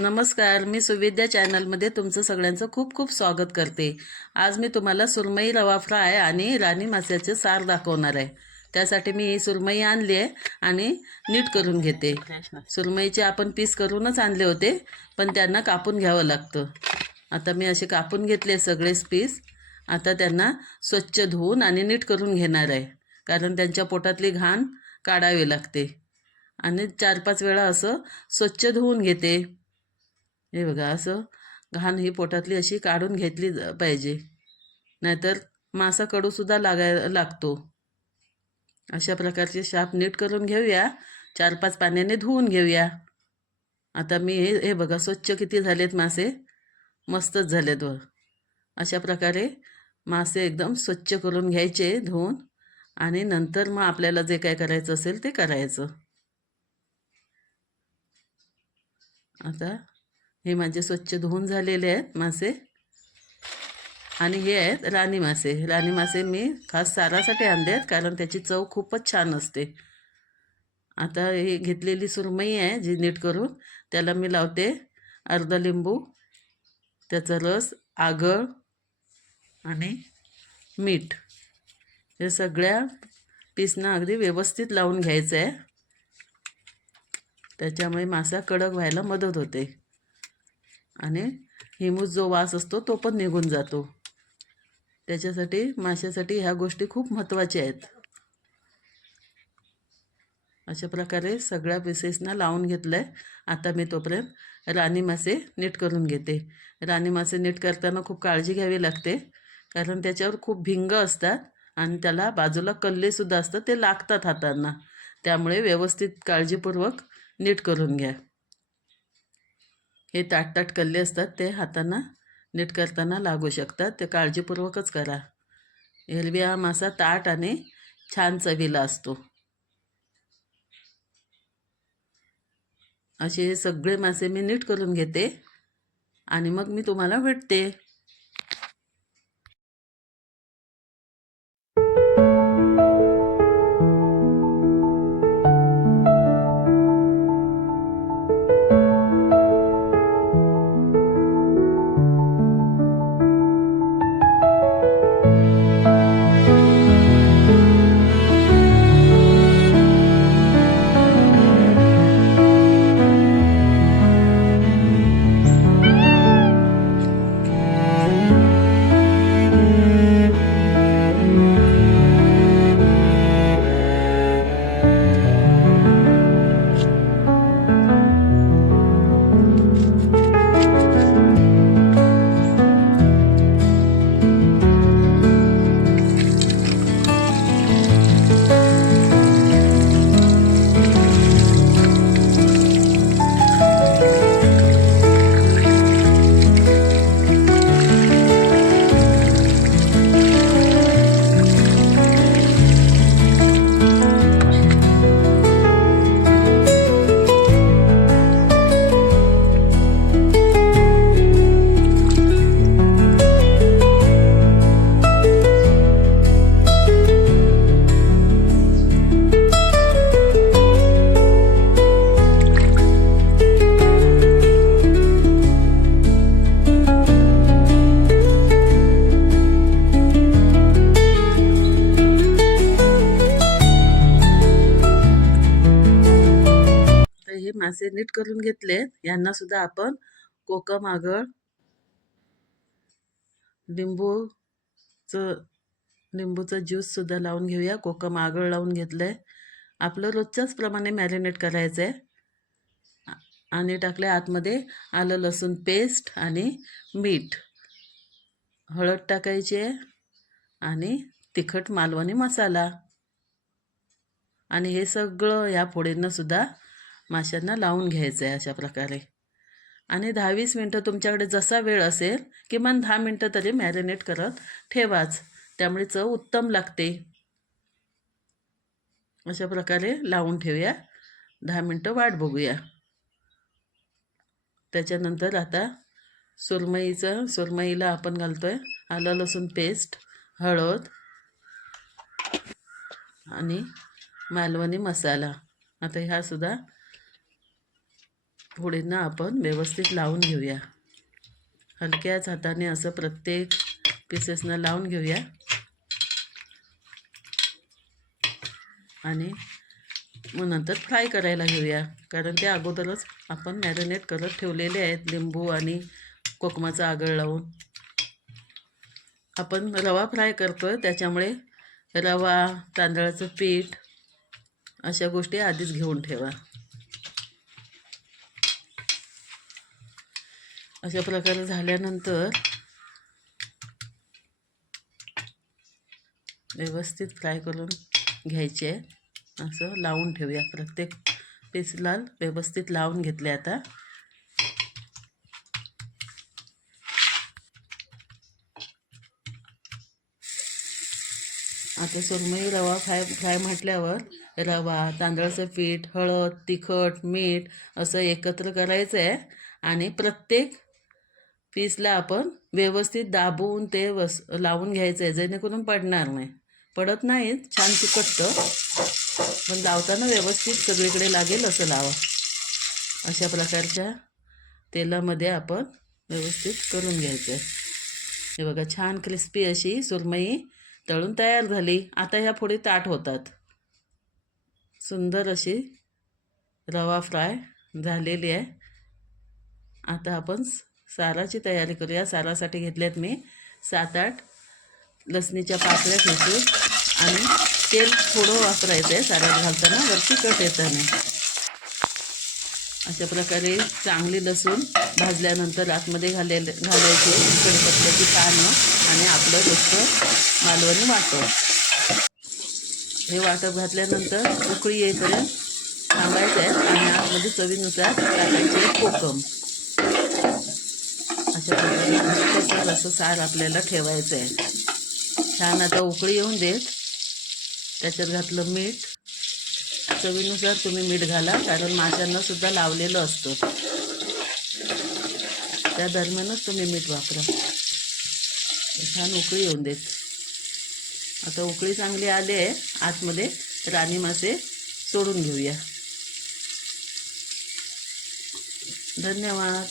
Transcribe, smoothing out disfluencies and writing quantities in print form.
नमस्कार, मी सुविद्या चॅनलमध्ये तुमचं सगळ्यांचं खूप खूप स्वागत करते. आज मी तुम्हाला सुरमई रवा फ्राय आणि राणी माशाचे सार दाखवणार आहे. त्यासाठी मी ही सुरमई आणली आहे आणि नीट करून घेते. सुरमईचे आपण पीस करूनच आणले होते, पण त्यांना कापून घ्यावं लागतं. आता मी असे कापून घेतले सगळेच पीस. आता त्यांना स्वच्छ धुवून आणि नीट करून घेणार आहे, कारण त्यांच्या पोटातली घाण काढावी लागते. आणि 4-5 वेळा असं स्वच्छ धुवून घेते. हे बघा, असं घाण ही पोटातली अशी काढून घेतली पाहिजे, नाहीतर मासा कडूसुद्धा लागतो. अशा प्रकारचे शाप नीट करून घेऊया. 4-5 पाण्याने धुवून घेऊया. आता मी हे बघा, स्वच्छ किती झालेत मासे, मस्तच झालेत. अशा प्रकारे मासे एकदम स्वच्छ करून घ्यायचे धुवून, आणि नंतर मग आपल्याला जे काय करायचं असेल ते करायचं. आता हे माझे स्वच्छ धुवून झालेले आहेत मासे, आणि हे आहेत राणी मासे. राणी मासे मी खास सारासाठी आणले आहेत, कारण त्याची चव खूपच छान असते. आता हे घेतलेली सुरमई आहे जी नीट करून, त्याला मी लावते अर्धा लिंबू, त्याचा रस, आगळ आणि मीठ. हे सगळ्या पीसना अगदी व्यवस्थित लावून घ्यायचं आहे. त्याच्यामुळे मासा कडक व्हायला मदत होते आणि हिमूस जो वास असतो तो पण निघून जातो. त्याच्यासाठी माशासाठी ह्या गोष्टी खूप महत्त्वाच्या आहेत. अशा प्रकारे सगळ्या पीसेसना लावून घेतलं आहे. आता मी तोपर्यंत राणी मासे नीट करून घेते. राणी मासे नीट करताना खूप काळजी घ्यावी लागते, कारण त्याच्यावर खूप भिंग असतात आणि त्याला बाजूला कल्लेसुद्धा असतात, ते लागतात हातांना. त्यामुळे व्यवस्थित काळजीपूर्वक नीट करून घ्या. हे ताट कल्ले असतात, ते हातांना नीट करताना लागू शकतात. ते काळजीपूर्वकच करा. एरवी हा मासा ताट आणि छान चवीला असतो. असे हे सगळे मासे मी नीट करून घेते आणि मग मी तुम्हाला भेटते. हे मासे नीट करून घेतले. यांना सुद्धा आपण कोकम, आगळ, लिंबूचं ज्यूस सुद्धा लावून घेऊया. कोकम, आगळ लावून घेतलंय. आपलं रोजच्याच प्रमाणे मॅरिनेट करायचं आहे. आणि टाकले आतमध्ये आलं लसूण पेस्ट आणि मीठ, हळद टाकायची आहे आणि तिखट मालवणी मसाला. आणि हे सगळं या फोडींना सुद्धा माशांना लावून घ्यायचं आहे अशा प्रकारे. आणि 10-20 मिनटं तुमच्याकडे जसा वेळ असेल, किमान 10 मिनटं तरी मॅरिनेट करत ठेवाच. त्यामुळे चव उत्तम लागते. अशा प्रकारे लावून ठेवूया. 10 मिनटं वाट बघूया. त्याच्यानंतर आता सुरमईला आपण घालतोय आलं लसूण पेस्ट, हळद आणि मालवणी मसाला. आता ह्या सुद्धा फोडींना आपण व्यवस्थित लावून घेऊया. हलक्याच हाताने असं प्रत्येक पीसेसना लावून घेऊया आणि मग नंतर फ्राय करायला घेऊया, कारण ते अगोदरच आपण मॅरिनेट करत ठेवलेले आहेत लिंबू आणि कोकमाचा आगळ लावून. आपण रवा फ्राय करतोय त्याच्यामुळे रवा, तांदळाचं पीठ अशा गोष्टी आधीच घेऊन ठेवा. अशा प्रकारे झाल्यानंतर व्यवस्थित फ्राय करून घ्यायचे. असं लावून ठेवूया. प्रत्येक पीसला व्यवस्थित लावून घेतले. आता सुरमई रवा फ्राय म्हटल्यावर रवा, तांदळाचं पीठ, हळद, तिखट, मीठ असं एकत्र करायचं आहे आणि प्रत्येक पीसला आपण व्यवस्थित दाबून ते लावून घ्यायचं आहे, जेणेकरून पडणार नाही. पडत नाहीत, छान चिकटतं, पण लावताना व्यवस्थित सगळीकडे लागेल असं लावा. अशा प्रकारच्या तेलामध्ये आपण व्यवस्थित करून घ्यायचं आहे. हे बघा, छान क्रिस्पी अशी सुरमई तळून तयार झाली. आता ह्या फोडी ताट होतात. सुंदर अशी रवा फ्राय झालेली आहे. आता आपण साराची तयारी करूया. सारासाठी घेतल्यात मी 7-8 लसणीच्या पाकळ्या ठेचून आणि तेल थोडं वापरायचं आहे सारात घालताना, वरती कट येताना. अशा प्रकारे चांगली लसूण भाजल्यानंतर आतमध्ये घालायची कढीपत्त्याची पानं आणि आपलं रोजचं मालवणी वाटप. हे वाटप घातल्यानंतर उकळी येईपर्यंत थांबायचं आहे आणि आतमध्ये चवीनुसार टाकायचे कोकम. अशा प्रकारे घट्टसर असं सार आपल्याला ठेवायचं आहे. छान आता उकळी येऊन देत. त्याच्यात घातलं मीठ. चवीनुसार तुम्ही मीठ घाला, कारण माशांना सुद्धा लावलेलं असतं, त्या दरम्यानच तुम्ही मीठ वापरा. छान उकळी येऊन देत. आता उकळी चांगली आली आहे. आतमध्ये राणी मासे सोडून घेऊया. धन्यवाद.